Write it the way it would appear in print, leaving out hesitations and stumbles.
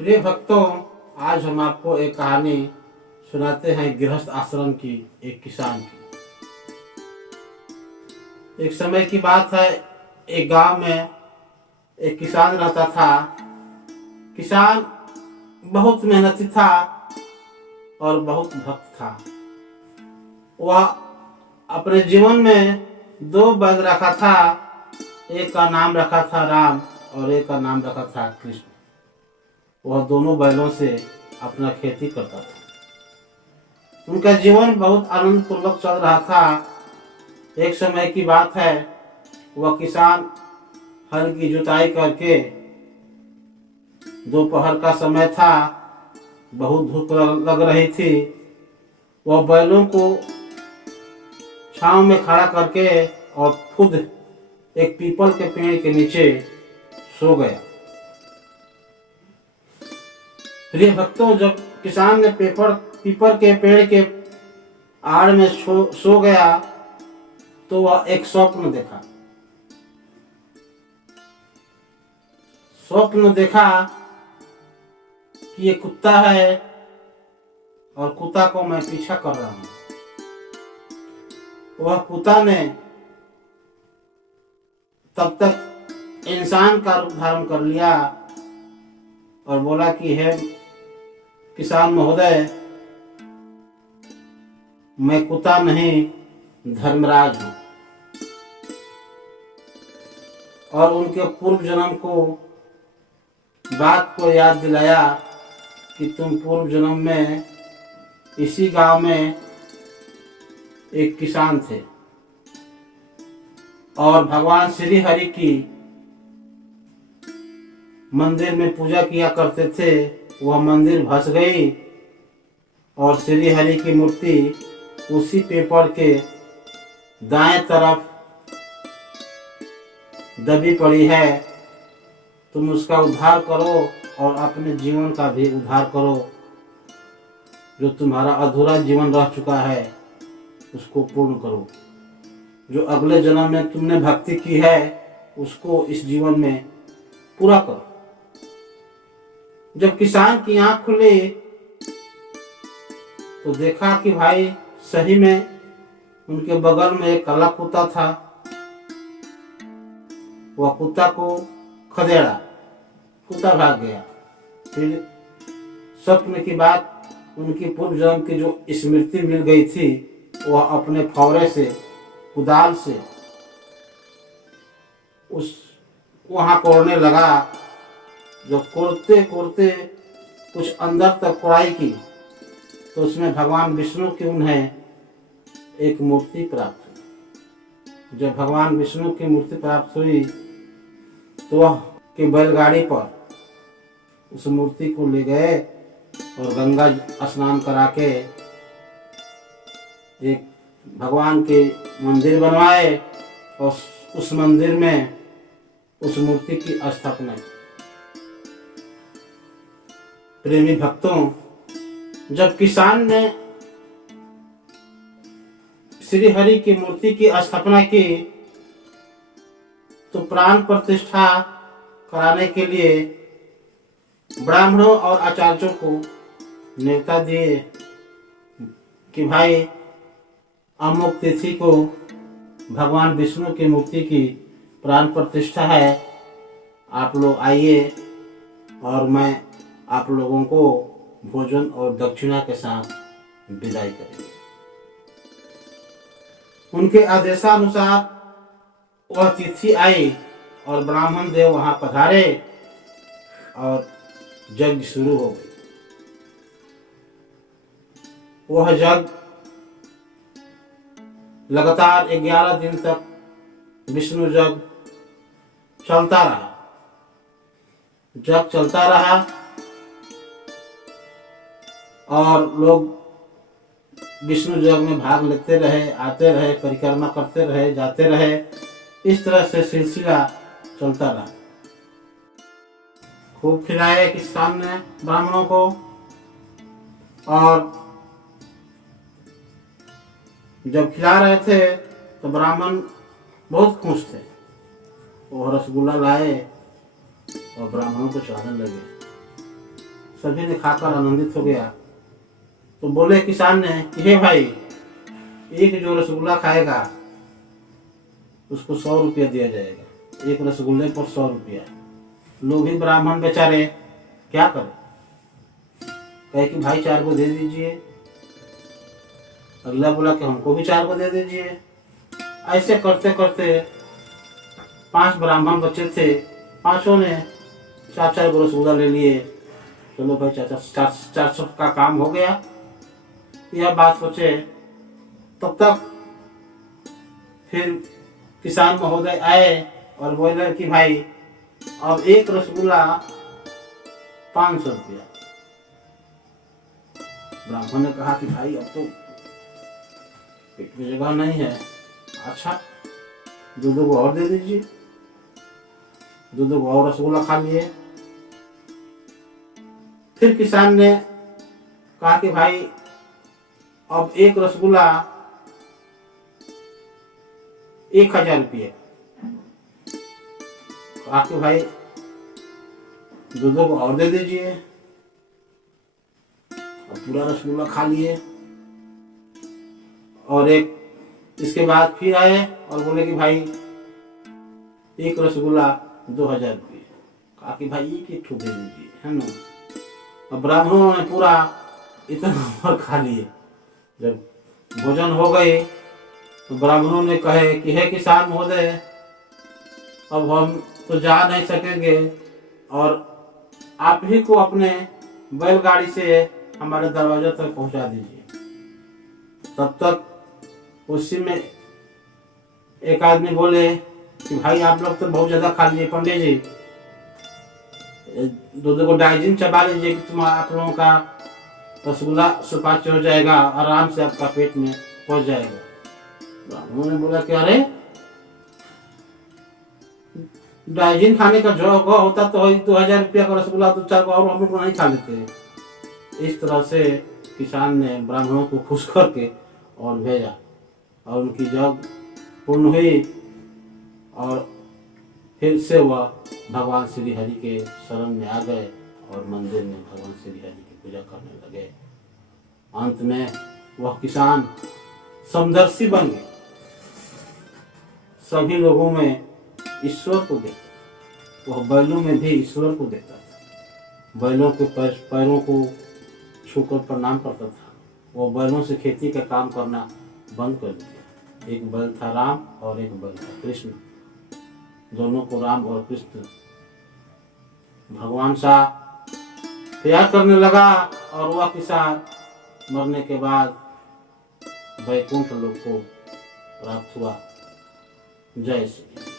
प्रिय भक्तों, आज हम आपको एक कहानी सुनाते हैं गृहस्थ आश्रम की, एक किसान की। एक समय की बात है, एक गांव में एक किसान रहता था। किसान बहुत मेहनती था और बहुत भक्त था। वह अपने जीवन में दो बैल रखा था। एक का नाम रखा था राम और एक का नाम रखा था कृष्ण। वह दोनों बैलों से अपना खेती करता था। उनका जीवन बहुत आनंद पूर्वक चल रहा था। एक समय की बात है, वह किसान हल की जुताई करके, दोपहर का समय था, बहुत धूप लग रही थी। वह बैलों को छांव में खड़ा करके और खुद एक पीपल के पेड़ के नीचे सो गया। प्रिय भक्तों, जब किसान ने पीपल के पेड़ के आड़ में सो गया तो वह एक स्वप्न देखा। स्वप्न देखा कि ये कुत्ता है और कुत्ता को मैं पीछा कर रहा हूं। वह कुत्ता ने तब तक इंसान का रूप धारण कर लिया और बोला कि हे किसान महोदय, मैं कुत्ता नहीं धर्मराज हूं। और उनके पूर्व जन्म को बात को याद दिलाया कि तुम पूर्व जन्म में इसी गांव में एक किसान थे और भगवान श्री हरि की मंदिर में पूजा किया करते थे। वह मंदिर भस गई और श्री हरि की मूर्ति उसी पेपर के दाएं तरफ दबी पड़ी है। तुम उसका उद्धार करो और अपने जीवन का भी उद्धार करो। जो तुम्हारा अधूरा जीवन रह चुका है उसको पूर्ण करो। जो अगले जन्म में तुमने भक्ति की है उसको इस जीवन में पूरा करो। जब किसान की आंख खुली तो देखा कि भाई सही में उनके बगल में एक काला कुत्ता था। वह कुत्ता को खदेड़ा, कुत्ता भाग गया। फिर स्वप्न की बात, उनकी पूर्व जन्म की जो स्मृति मिल गई थी, वह अपने फावड़े से, कुदाल से उस वहां कोड़ने लगा। जो कोड़ते कोड़ते कुछ अंदर तक कोड़ाई की तो उसमें भगवान विष्णु की उन्हें एक मूर्ति प्राप्त हुई। जब भगवान विष्णु की मूर्ति प्राप्त हुई तो वह के बैलगाड़ी पर उस मूर्ति को ले गए और गंगा स्नान करा के एक भगवान के मंदिर बनवाए और उस मंदिर में उस मूर्ति की स्थापना की। प्रेमी भक्तों, जब किसान ने श्री हरि की मूर्ति की स्थापना की तो प्राण प्रतिष्ठा कराने के लिए ब्राह्मणों और आचार्यों को न्योता दिए कि भाई अमुक तिथि को भगवान विष्णु की मूर्ति की प्राण प्रतिष्ठा है, आप लोग आइए और मैं आप लोगों को भोजन और दक्षिणा के साथ विदाई करेंगे। उनके आदेशानुसार वह तिथि आई और ब्राह्मण देव वहां पधारे और यज्ञ शुरू हो गई। वह यज्ञ लगातार 11 दिन तक विष्णु यज्ञ चलता रहा। यज्ञ चलता रहा और लोग विष्णु यज्ञ में भाग लेते रहे, आते रहे, परिक्रमा करते रहे, जाते रहे। इस तरह से सिलसिला चलता रहा। खूब खिलाए किसान ने ब्राह्मणों को और जब खिला रहे थे तो ब्राह्मण बहुत खुश थे। वो रसगुल्ला लाए और ब्राह्मणों को चढ़ाने लगे। सभी ने खाकर आनंदित हो गया। तो बोले किसान ने कि हे भाई, एक जो रसगुल्ला खाएगा उसको 100 रुपया दिया जाएगा, एक रसगुल्ले पर 100 रुपया। लोग ही ब्राह्मण बेचारे क्या करें, कहे कि भाई 4 को दे दीजिए। अगला बोला कि हमको भी 4 को दे दीजिए। ऐसे करते करते 5 ब्राह्मण बच्चे थे, पांचों ने 4-4 को रसगुल्ला ले लिए। चलो भाई 400 का काम हो गया। यह बात सोचे तब तक फिर किसान महोदय आए और बोले कि भाई अब एक रसगुल्ला 500 रुपया। ब्राह्मण ने कहा कि भाई अब तो पेट में जगह नहीं है, अच्छा 2 को और दे दीजिए। 2 को और रसगुल्ला खा लिए। फिर किसान ने कहा कि भाई अब एक रसगुल्ला 1000 रुपये। कहा कि भाई 2 को और दे दीजिए। अब पूरा रसगुल्ला खा लिए। और एक इसके बाद फिर आए और बोले कि भाई एक रसगुल्ला 2000 रुपये। कहा कि भाई एक ठू दे दीजिए, है ना। अब ब्राह्मणों ने पूरा इतना खा लिए। जब भोजन हो गए तो ब्राह्मणों ने कहे कि हे किसान महोदय, अब हम तो जा नहीं सकेंगे और आप ही को अपने बैलगाड़ी से हमारे दरवाजे तक पहुंचा दीजिए। तब तक उसी में एक आदमी बोले कि भाई आप लोग तो बहुत ज्यादा खा लिए, पंडित जी 2 को डाइजिन चबा लीजिए कि तुम आप लोगों का रसगुल्ला सुपाच्य हो जाएगा, आराम से आपका पेट में पहुंच जाएगा। ब्राह्मणों ने बोला कि अरे डाइजिन खाने का जो होता तो 2000 रुपया का रसगुल्ला 2-4 को और हम लोग नहीं खा लेते। इस तरह से किसान ने ब्राह्मणों को खुश करके और भेजा और उनकी जग पूर्ण हुई। और फिर से वह भगवान श्री हरि के शरण में आ गए और मंदिर में भगवान श्री हरि की पूजा करने लगे। अंत में वह किसान समदर्शी बन गए, सभी लोगों में ईश्वर को देखता। वह बैलों में भी ईश्वर को देखता था, बैलों के पैरों को छूकर प्रणाम करता था। वह बैलों से खेती का काम करना बंद कर दिया। एक बैल था राम और एक बैल था कृष्ण। दोनों को राम और कृष्ण भगवान सा प्यार करने लगा और वह किसान मरने के बाद वैकुंठ लोक को प्राप्त हुआ। जय श्री